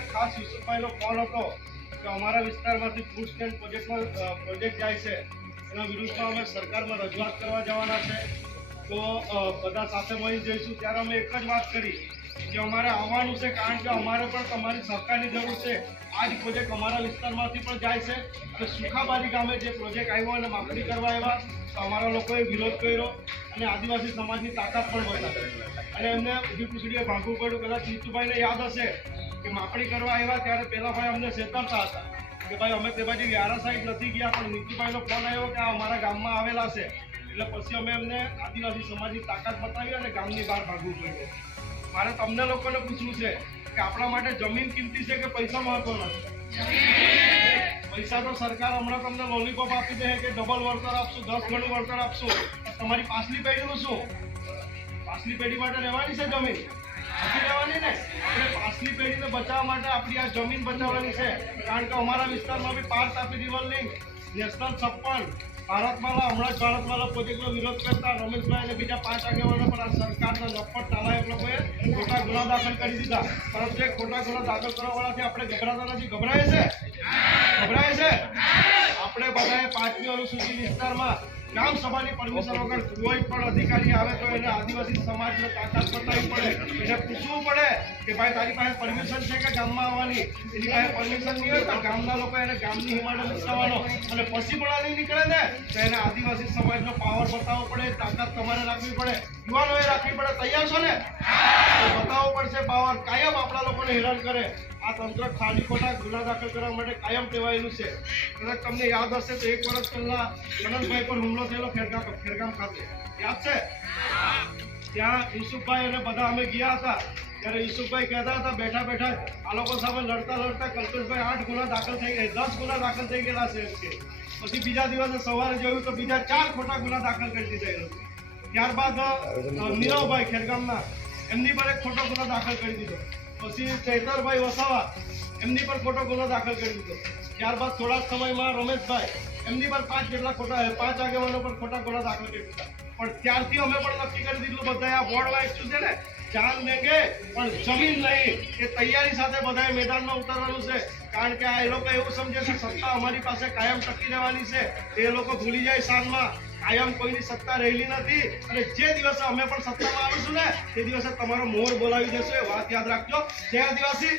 દિવસે ખાસ યુસુફભાઈનો ફોન હતો કે અમારા વિસ્તારમાંથી ફૂડ સ્ટેન્ડ પ્રોજેક્ટ જાય છે એના વિરુદ્ધમાં અમે સરકારમાં રજૂઆત કરવા જવાના છે. તો બધા સાથે મળી જઈશું. ત્યારે અમે એક જ વાત કરી કે અમારે આવવાનું છે, કારણ કે અમારે પણ તમારી સહકારની જરૂર છે. આ જ પ્રોજેક્ટ અમારા વિસ્તારમાંથી પણ જાય છે અને સુખાબારી ગામે જે પ્રોજેક્ટ આવ્યો અને માપણી કરવા આવ્યા તો અમારા લોકોએ વિરોધ કર્યો અને આદિવાસી સમાજની તાકાત પણ બતાવી અને એમને ઊભી પૂછડીએ ભાગવું પડ્યું. કદાચ જીતુભાઈને યાદ હશે કે માપણી કરવા આવ્યા ત્યારે પેલા ભાઈ અમને છેતરતા હતા કે ભાઈ અમે તે બાજુ વ્યારા સાઈડ નથી ગયા, પણ નીતિભાઈનો ફોન આવ્યો કે આ અમારા ગામમાં આવેલા છે. એટલે પછી અમે એમને આદિવાસી સમાજની તાકાત બતાવી અને ગામની બહાર ભાગવું પડ્યું. મારે તમને લોકોને પૂછવું છે કે આપણા માટે જમીન કિંમતી છે કે પૈસા મહત્વના છે? પૈસા તો સરકાર હમણાં તમને લોલીપોપ આપી દે કે ડબલ વળતર આપશું, 10 ગણું વળતર આપશું. તમારી પાછલી પેઢીનું શું? પાછલી પેઢી માટે રહેવાની છે જમીન, નથી રહેવાની ને? આપણે પાછલી પેઢીને બચાવવા માટે આપણી આ જમીન બચાવવાની છે. કારણ કે અમારા વિસ્તારમાં બી પાર Tapi river link, national 56, Bharatmala, હમણાં જ ભારતમાલા પ્રોજેક્ટનો વિરોધ કરતા રમેશભાઈ અને બીજા 5 આગેવાનો પર આ સરકારના નફટ નાલાયક લોકોએ ખોટા ગુના દાખલ કરી દીધા. પરંતુ એ ખોટા ગુના દાખલ કરવાવાળાથી આપણે ગભરાતા નથી. ગભરાય છે? ગભરાય છે? આપણે બધાએ 5મી અનુસૂચિ વિસ્તારમાં ગ્રામ સભાની પરમિશન વગર કોઈ પણ અધિકારી આવે તો એને આદિવાસી સમાજને તાકાત બતાવવી પડે. એને પૂછવું પડે કે ભાઈ તારી પાસે પરમિશન છે કે ગામમાં આવવાની? એની પાસે પરમિશન નહીં હોય તો ગામના લોકો એને ગામની હિમાડે ઉતારવાનો અને પછી પણ નહીં નીકળે ને તો એને આદિવાસી સમાજનો પાવર બતાવવો પડે, તાકાત તમારે રાખવી પડે, યુવાનોએ રાખવી પડે. તૈયાર છો ને? બતાવવો પડશે પાવર. કાયમ આપણા લોકોને હેરાન કરે આ તંત્ર ખાલી ખોટા ગુના દાખલ કરવા માટે કાયમ ટેવાયેલું છે. કદાચ તમને યાદ હશે તો 1 વર્ષ પહેલા ગણેશભાઈ પર હુમલો થયેલો ખેરગામ ખાતે, યાદ છે? ત્યાં યુસુફભાઈ અને બધા અમે ગયા હતા ત્યારે યુસુફભાઈ કહેતા હતા બેઠા બેઠા આ લોકો સામે લડતા લડતા કલ્પેશભાઈ 8 ગુના દાખલ થઈ ગયા, 10 ગુના દાખલ થઈ ગયેલા છે. પછી બીજા દિવસે સવારે જોયું તો બીજા 4 ખોટા ગુના દાખલ કરી દીધા. ત્યારબાદ નીરવભાઈ ખેરગામના, એમની પર એક ખોટો ગુનો દાખલ કરી દીધો. પછી ચૈતરભાઈ વસાવા, એમની પર ખોટો ગુનો દાખલ કરી દીધો. ત્યારબાદ થોડા સમયમાં રમેશભાઈ, એમની પર 5 જેટલા ખોટા, 5 આગેવાનો પર ખોટા ગુના દાખલ કરી દીધા. પણ ત્યારથી અમે પણ નક્કી કરી દીધું બધા આ બોર્ડ વાંચ્યું છે ને, જાન દેંગે પણ જમીન નહીં. એ તૈયારી સાથે બધાએ મેદાનમાં ઉતરવાનું છે. કારણ કે આ એ લોકો એવું સમજે છે સત્તા અમારી પાસે કાયમ ટકી રહેવાની છે. એ લોકો ભૂલી જાય શાનમાં કાયમ કોઈની સત્તા રહેલી નથી. અને જે દિવસે અમે પણ સત્તામાં આવીશું ને તે દિવસે તમારો મોર બોલાવી દેશો. એ વાત યાદ રાખજો. જય આદિવાસી.